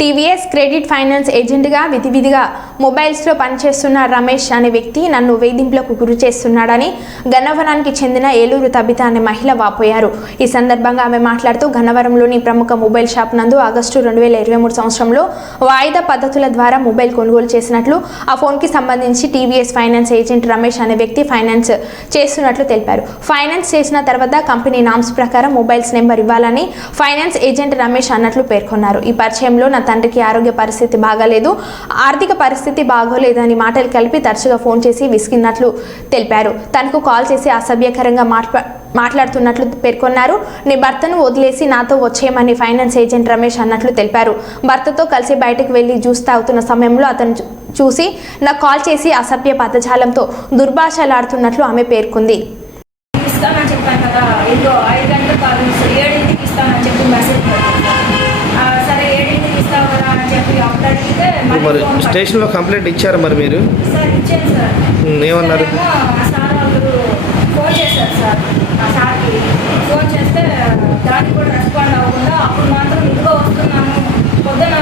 TVS credit finance ఏజెంట్గా విధివిధిగా మొబైల్స్లో పనిచేస్తున్న రమేష్ అనే వ్యక్తి నన్ను వేధింపులకు గురి చేస్తున్నాడని గన్నవరానికి చెందిన ఏలూరు తబిత అనే మహిళ వాపోయారు. ఈ సందర్భంగా ఆమె మాట్లాడుతూ గన్నవరంలోని ప్రముఖ మొబైల్ షాప్ నందు ఆగస్టు 2023 సంవత్సరంలో వాయిదా పద్ధతుల ద్వారా మొబైల్ కొనుగోలు చేసినట్లు, ఆ ఫోన్కి సంబంధించి టీవీఎస్ ఫైనాన్స్ ఏజెంట్ రమేష్ అనే వ్యక్తి ఫైనాన్స్ చేస్తున్నట్లు తెలిపారు. ఫైనాన్స్ చేసిన తర్వాత కంపెనీ నామ్స్ ప్రకారం మొబైల్స్ నెంబర్ ఇవ్వాలని ఫైనాన్స్ ఏజెంట్ రమేష్ అన్నట్లు పేర్కొన్నారు. ఈ పరిచయంలో నా తండ్రికి ఆరోగ్య పరిస్థితి బాగాలేదు, ఆర్థిక పరిస్థితి బాగోలేదని మాటలు కలిపి తరచుగా ఫోన్ చేసి విసిగినట్లు తెలిపారు. తనకు కాల్ చేసి అసభ్యకరంగా మాట్లాడుతున్నట్లు పేర్కొన్నారు. నీ భర్తను వదిలేసి నాతో వచ్చేయమని ఫైనాన్స్ ఏజెంట్ రమేష్ అన్నట్లు తెలిపారు. భర్తతో కలిసి బయటకు వెళ్లి జ్యూస్ తాగుతున్న సమయంలో అతను చూసి నాకు కాల్ చేసి అసభ్య పదజాలంతో దుర్భాషలాడుతున్నట్లు ఆమె పేర్కొంది. మరి స్టేషన్లో కంప్లైంట్ ఇచ్చారు మరి మీరు? ఏమన్నారు? ఫోన్ చేశారు సార్, ఆ సార్కి ఫోన్ చేస్తే దానికి కూడా రెస్పాండ్ అవ్వకుండా అప్పుడు మాత్రం ఇంట్లో వస్తున్నాను పొద్దున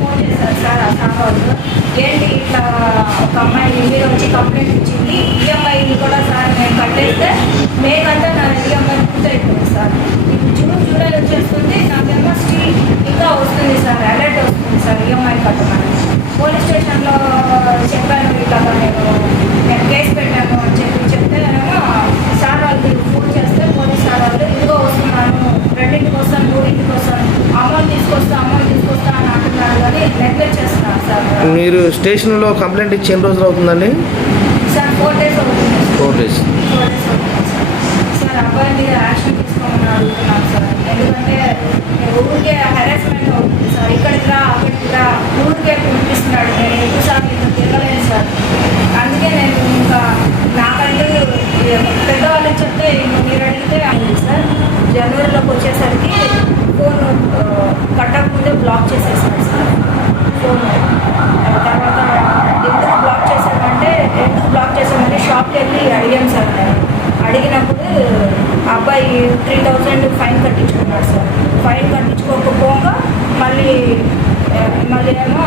ఫోన్ చేశారు సార్. ఆ సార్ వాళ్ళు ఏంటి ఇట్లా ఒక అమ్మాయి మీరు వచ్చి కంప్లైంట్ ఇచ్చింది, ఈఎంఐ కూడా సార్ నేను కట్టేస్తే మేకంతా నా ఈఎంఐ పూర్తయిపోయింది సార్. జూలై వచ్చేస్తుంది, నాకేమో స్టిల్ ఇంకా వస్తుంది సార్, అలర్ట్ వస్తుంది సార్ ఈఎంఐ కట్టమని. పోలీస్ స్టేషన్లో చెప్పాను, ఇట్లా నేను కేసు పెట్టాను అని చెప్తేనేమో సార్ వాళ్ళకి ఫోన్ చేస్తే పోలీస్ సార్ వాళ్ళు ఇదిగో వస్తున్నాను, 2ంటికి వస్తాను, 3ంటికి వస్తాను, అమౌంట్ తీసుకొస్తా అని అంటున్నారు కానీ నెగ్లెక్ట్ చేస్తున్నారు సార్. మీరు స్టేషన్లో కంప్లైంట్ ఇచ్చి ఎన్ని రోజులు అవుతుందండి? సార్ 4 days అవుతుంది. 4 days సార్. అబ్బాయి మీద యాక్షన్ తీసుకోమని అడుగుతున్నాను సార్. ఎందుకంటే ఊరికే హెరాస్మెంట్ అవుతుంది సార్. ఇక్కడికి రా అక్కడికి రా ఊరికే పిలిపిస్తున్నాడు. నేను ఎక్కువసార్లు ఇంకా తిరగలేను సార్. అందుకే నేను ఇంకా నాకంటూ పెద్దవాళ్ళకి చెప్తే మీరు అడిగితే అయింది సార్. జనవరిలోకి వచ్చేసరికి ఫోన్ కట్టకముందే బ్లాక్ చేసేసాను సార్ ఫోన్. తర్వాత ఎందుకు బ్లాక్ చేసామంటే షాప్కి వెళ్ళి అడిగాను సార్. నేను అడిగినప్పుడు అబ్బాయి 3000 ఫైన్ కట్టించుకున్నాడు సార్. ఫైన్ కట్టించుకోకపోగా మళ్ళీ ఏమో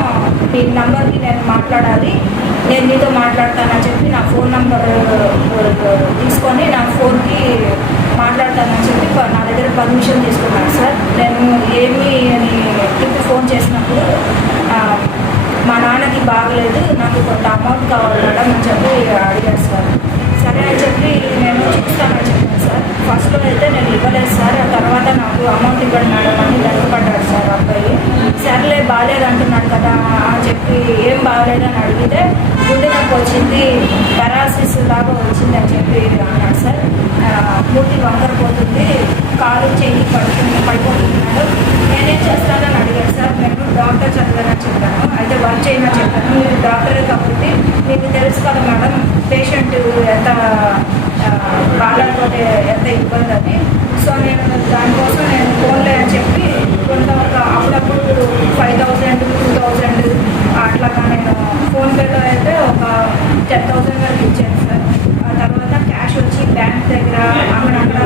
మీ నంబర్కి నేను మాట్లాడాలి, నేను నీతో మాట్లాడతానని చెప్పి నా ఫోన్ నంబర్ తీసుకొని నా ఫోన్కి మాట్లాడతానని చెప్పి నా దగ్గర పర్మిషన్ తీసుకున్నాను సార్. నేను ఏమి అని ఫోన్ చేసినప్పుడు మా నాన్నకి బాగలేదు, నాకు కొంత అమౌంట్ కావాలి మేడం అని చెప్పి అడిగారు సార్. సరే అని చెప్పి నేను చూస్తానని చెప్పాను సార్. ఫస్ట్లో అయితే నేను ఇవ్వలేదు సార్. ఆ తర్వాత నాకు అమౌంట్ ఇవ్వడం మేడం అని వెనకపడ్డాడు సార్ అబ్బాయి. సర్లే బాగాలేదు అంటున్నాడు కదా అని చెప్పి ఏం బాగాలేదని అడిగితే గుండె నొప్పి వచ్చింది, పెరాలసిస్ లాగా వచ్చింది అని చెప్పి అన్నాడు సార్. మూతి వంకరపోతుంది, కాలు చెయ్యి పడిపోతున్నాడు. నేనేం చేస్తానని అడిగాడు సార్. నేను డాక్టర్ చదివానని చెప్పాను. అయితే వర్క్ చేయమని చెప్పాను. మీరు డాక్టరే కాబట్టి మీకు తెలుసు కదా మేడం పేషెంట్ ఎంత బాగాలేకపోతే ఎంత ఇబ్బంది అని. సో నేను దానికోసం నేను ఫోన్లే అని చెప్పి కొంతవరకు అప్పుడప్పుడు 5000 2000 అట్లాగా నేను ఫోన్పేలో అయితే ఒక 10,000 వరకు ఇచ్చాను సార్. ఆ తర్వాత క్యాష్ వచ్చి బ్యాంక్ దగ్గర అక్కడ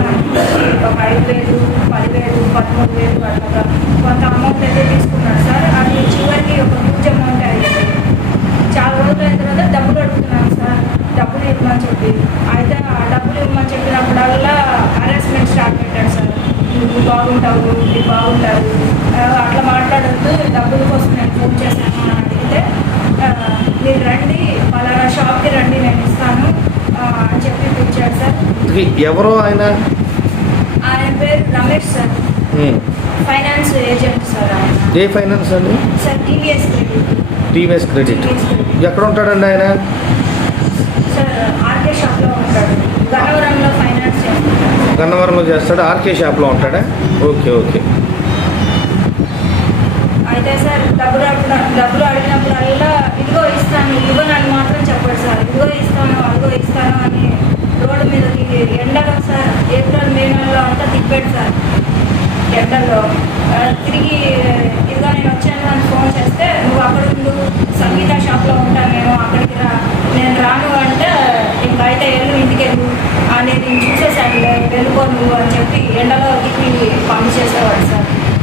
ఒక 5,000 10,000 13,000 అట్లాగా కొంత అమౌంట్ అయితే తీసుకున్నాను సార్. అది చివరికి ఒక హ్యూజ్ అమౌంట్ అయింది. చాలా రోజులు అయిన తర్వాత డబ్బులు అడుగుతున్నాను సార్, డబ్బులు ఇవ్వమని చెప్పి. అయితే ఆ డబ్బులు ఇవ్వమని చెప్పినప్పుడల్లా హరాస్మెంట్ స్టార్ట్ పెట్టాడు సార్. నువ్వు బాగుంటావు, నువ్వు బాగుంటావు, అట్లా మాట్లాడద్దు, డబ్బుల కోసం నేను ఫోన్ చేశాను అని అడిగితే మీరు రండి పలానా షాప్కి రండి నేను ఇస్తాను అని చెప్పి పిలిచాడు సార్. ఎవరో ఆయన పేరు Ramesh sir, finance agent sir. ఏ ఫైనాన్స్ అండి? Sir TVS credit. ఎక్కడ ఉంటాడండి ఆయన? సార్ ఆర్కే షాప్లో ఉంటాడు, గన్నవరంలో ఫైనాన్స్ చేస్తాడు. గన్నవరంలో చేస్తాడు, ఆర్కే షాప్లో ఉంటాడా? ఓకే. అయితే సార్ డబ్బులు అడిగినప్పుడల్లా ఇదిగో ఇస్తాను, ఇవ్వనని మాత్రం చెప్పాడు సార్. ఇదిగో ఇస్తాను, అదిగో ఇస్తాను అని రోడ్డు మీదకి ఎండలో సార్ ఏప్రిల్ మే నెలలో అంతా తిప్పాడు సార్. ఎండల్లో తిరిగి ఇదిగో నేను వచ్చాను అని ఫోన్ చేస్తే నువ్వు అక్కడ ఉండు, సంగీత షాప్లో ఉంటాను నేను, అక్కడికి రా. నేను రాను అంటే ఇంకా అయితే ఇంటికి వెళ్ళు అనేది చూసేసాను, వెళ్ళిపో నువ్వు అని చెప్పి ఎండలో తిప్పి పంపించేసేవాడు సార్.